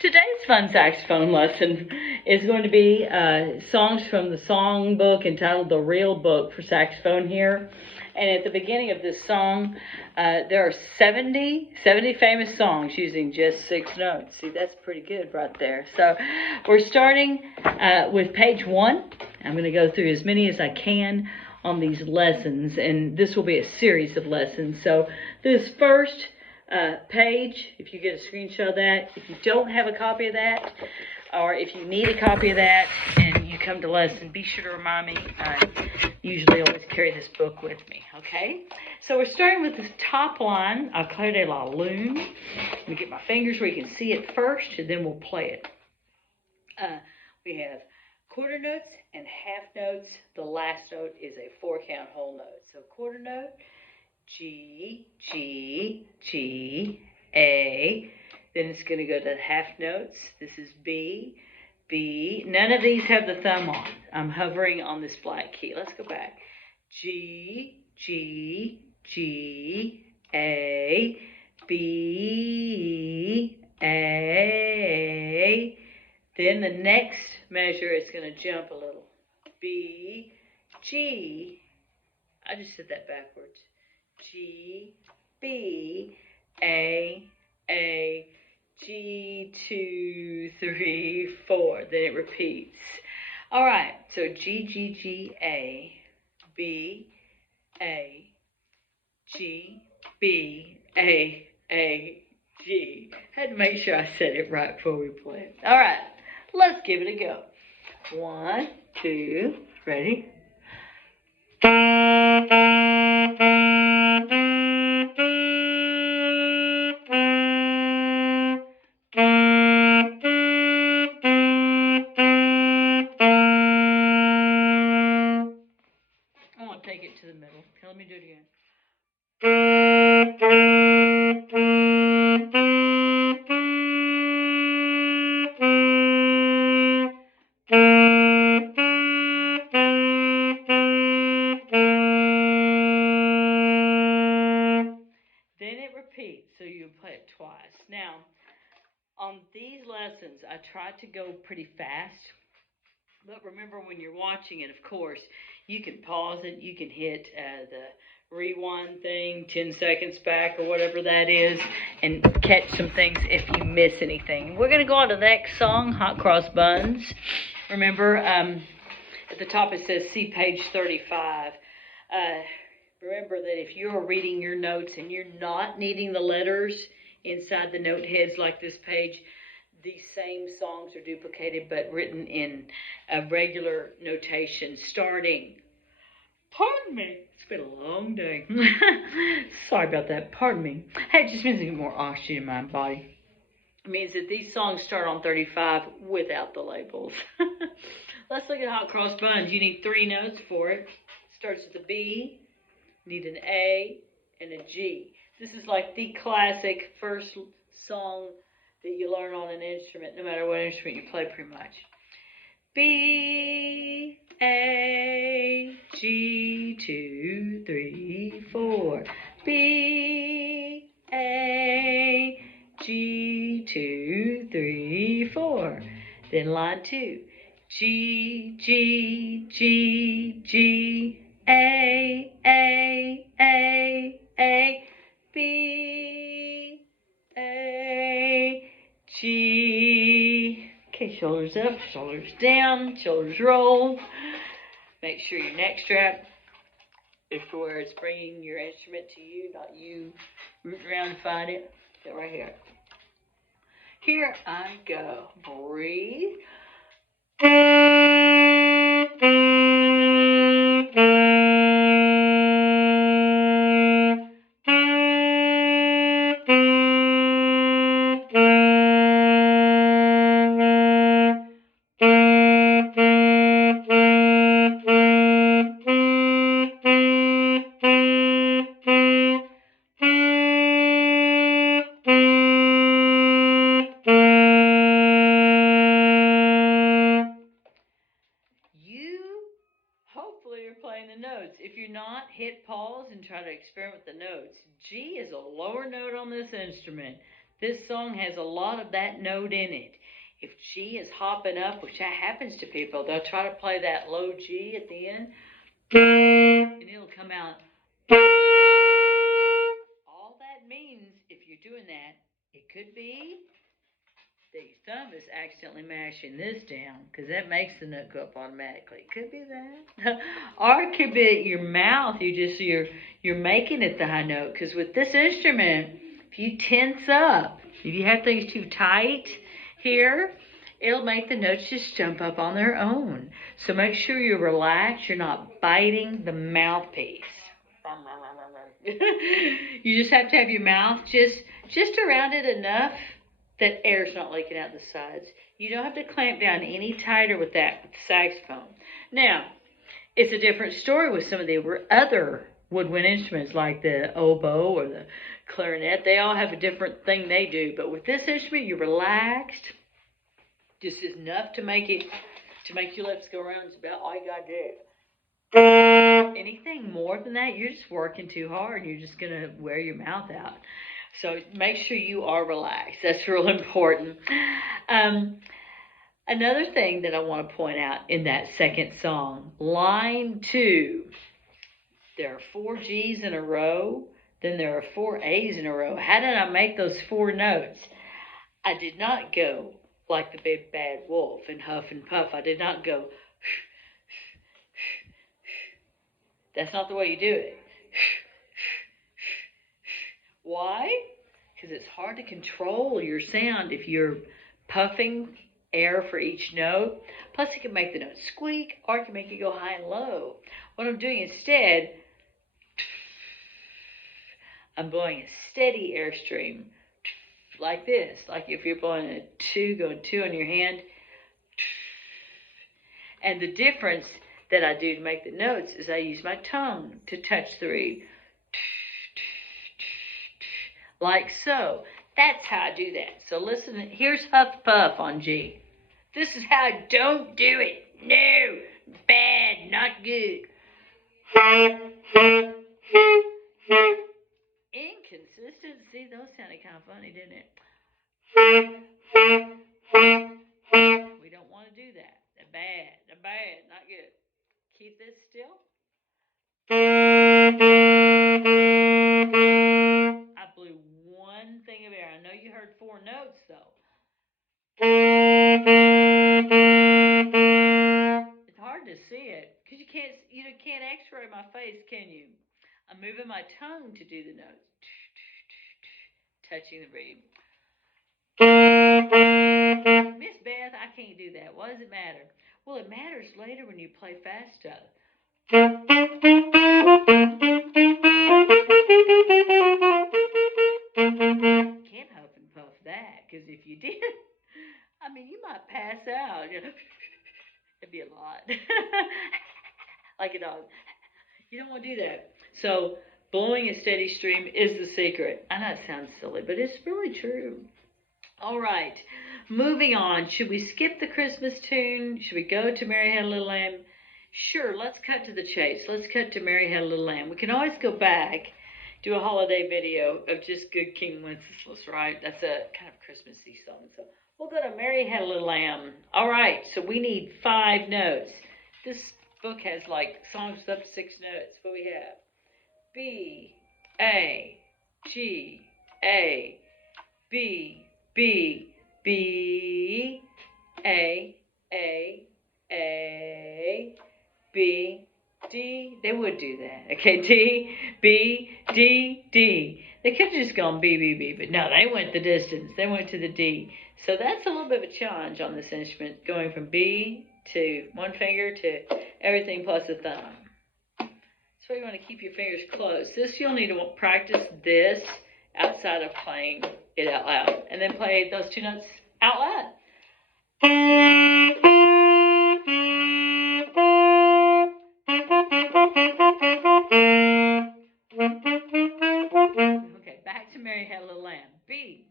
Today's fun saxophone lesson is going to be songs from the songbook entitled The Real Book for Saxophone here. And at the beginning of this song, there are 70 famous songs using just 6 notes. See, that's pretty good right there. So we're starting with page 1. I'm going to go through as many as I can on these lessons, and this will be a series of lessons. So this first page, if you get a screenshot of that, if you don't have a copy of that, or if you need a copy of that and you come to lesson, be sure to remind me. I usually always carry this book with me, okay? So we're starting with the top line, Au clair de la lune. Let me get my fingers where you can see it first, and then we'll play it. We have quarter notes and half notes. The last note is a 4-count whole note. So quarter note, G, G, G, A. Then it's going to go to the half notes. This is B, B. None of these have the thumb on. I'm hovering on this black key. Let's go back. G, G, G, A, B, A. Then the next measure is going to jump a little. B, G. I just said that backwards. G, B, A, G, 2, 3, 4. Then it repeats. All right, so G, G, G, A, B, A, G, B, A, G. Had to make sure I said it right before we play it. All right, let's give it a go. 1, 2, ready? I want to take it to the middle. Okay, let me do it again. Then it repeats, so you play it twice. Now, on these lessons, I try to go pretty fast. But remember, when you're watching it, of course, you can pause it. You can hit the rewind thing, 10 seconds back or whatever that is, and catch some things if you miss anything. We're going to go on to the next song, Hot Cross Buns. Remember, at the top it says, see page 35. Remember that if you're reading your notes and you're not needing the letters inside the note heads like this page, these same songs are duplicated but written in a regular notation starting. Pardon me. It's been a long day. Sorry about that. Pardon me. Hey, it just means to get more oxygen in my body. It means that these songs start on 35 without the labels. Let's look at Hot Cross Buns. You need 3 notes for it. It starts with a B, need an A, and a G. This is like the classic first song that you learn on an instrument, no matter what instrument you play pretty much. B, A, G, 2, 3, 4. B, A, G, 2, 3, 4. Then line 2. G, G, G, G, A, B, A, G. Okay, shoulders up, shoulders down, shoulders roll. Make sure your neck strap is to where it's bringing your instrument to you, not you rooting around to find it. Get right here. Here I go. Breathe. Hopefully you're playing the notes. If you're not, hit pause and try to experiment with the notes. G is a lower note on this instrument This song has a lot of that note in it. If G is hopping up, which that happens to people, they'll try to play that low G at the end, and it'll come out. All that means, if you're doing that, it could be that your thumb is accidentally mashing this down, because that makes the note go up automatically. It could be that. Or it could be your mouth, you're making it the high note, because with this instrument, if you tense up, if you have things too tight here, it'll make the notes just jump up on their own. So make sure you're relaxed, you're not biting the mouthpiece. You just have to have your mouth just around it enough that air's not leaking out the sides. You don't have to clamp down any tighter with that with the saxophone. Now, it's a different story with some of the other woodwind instruments like the oboe or the clarinet. They all have a different thing they do. But with this instrument, you're relaxed. Just enough to make your lips go around. It's about all you gotta do. Anything more than that, you're just working too hard. You're just gonna wear your mouth out. So make sure you are relaxed. That's real important. Another thing that I want to point out in that second song, line 2, there are 4 G's in a row, then there are 4 A's in a row. How did I make those 4 notes? I did not go like the big bad wolf and huff and puff. I did not go. That's not the way you do it. Why? Because it's hard to control your sound if you're puffing air for each note. Plus, it can make the note squeak, or it can make it go high and low. What I'm doing instead, I'm blowing a steady airstream like this. Like if you're blowing a 2, going 2 on your hand. And the difference that I do to make the notes is I use my tongue to touch the reed. Like so. That's how I do that. So listen, here's Huff Puff on G. This is how I don't do it. No, bad, not good. Inconsistent. See, those sounded kind of funny, didn't it? We don't want to do that. They're bad, not good. Keep this still. I blew one thing of air. I know you heard 4 notes though. It's hard to see it because you can't X-ray my face, can you? I'm moving my tongue to do the notes, touching the reed. Miss Beth, I can't do that. Why does it matter? Well, it matters later when you play fast stuff. Can't huff and puff that, because if you did, I mean, you might pass out. It'd be a lot. Like a dog. You don't want to do that. So, blowing a steady stream is the secret. I know it sounds silly, but it's really true. All right, moving on. Should we skip the Christmas tune? Should we go to Mary Had a Little Lamb? Sure, let's cut to the chase. Let's cut to Mary Had a Little Lamb. We can always go back, do a holiday video of just Good King Wenceslas, right? That's a kind of Christmassy song. So we'll go to Mary Had a Little Lamb. All right, so we need 5 notes. This book has like songs with up to 6 notes. What we have? B, A, G, A, B, B, B, A, B, D. They would do that. Okay, D, B, D, D. They could have just gone B, B, B, but no, they went the distance. They went to the D. So that's a little bit of a challenge on this instrument, going from B to one finger to everything plus a thumb. So you want to keep your fingers closed. This, you'll need to practice this outside of playing it out loud. And then play those 2 notes out loud. Okay, back to Mary Had a Little Lamb. B.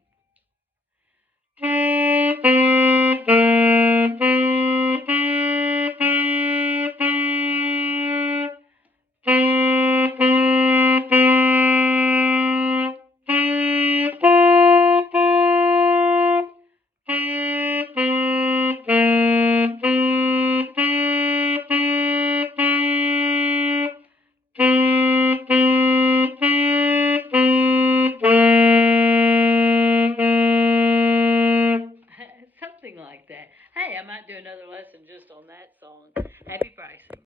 I might do another lesson just on that song. Happy pricing.